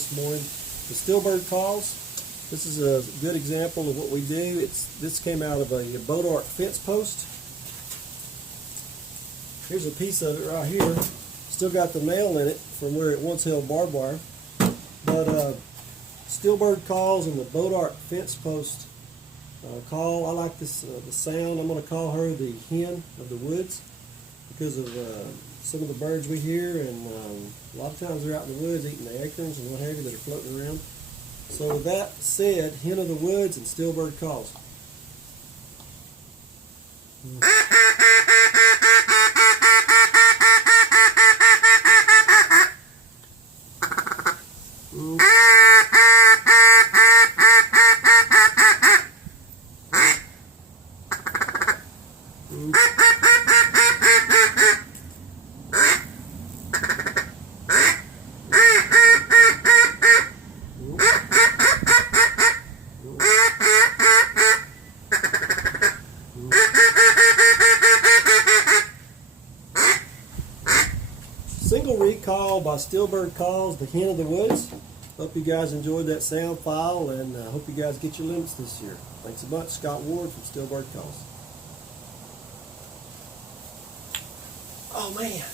this morning. The Stillbird calls. This is a good example of what we do. This came out of a Boat fence post. Here's a piece of it right here. Still got the nail in it from where it once held barbed wire. But Stillbird calls and the Boat fence post call. I like this the sound. I'm going to call her the hen of the woods because of some of the birds we hear, and a lot of times they're out in the woods eating the acorns and what have you that are floating around. So with that said, hen of the woods and Stillbird calls. Single recall by Stillbird Calls, the hen of the woods. Hope you guys enjoyed that sound file, and hope you guys get your limits this year. Thanks a bunch. Scott Ward from Stillbird Calls. Oh man.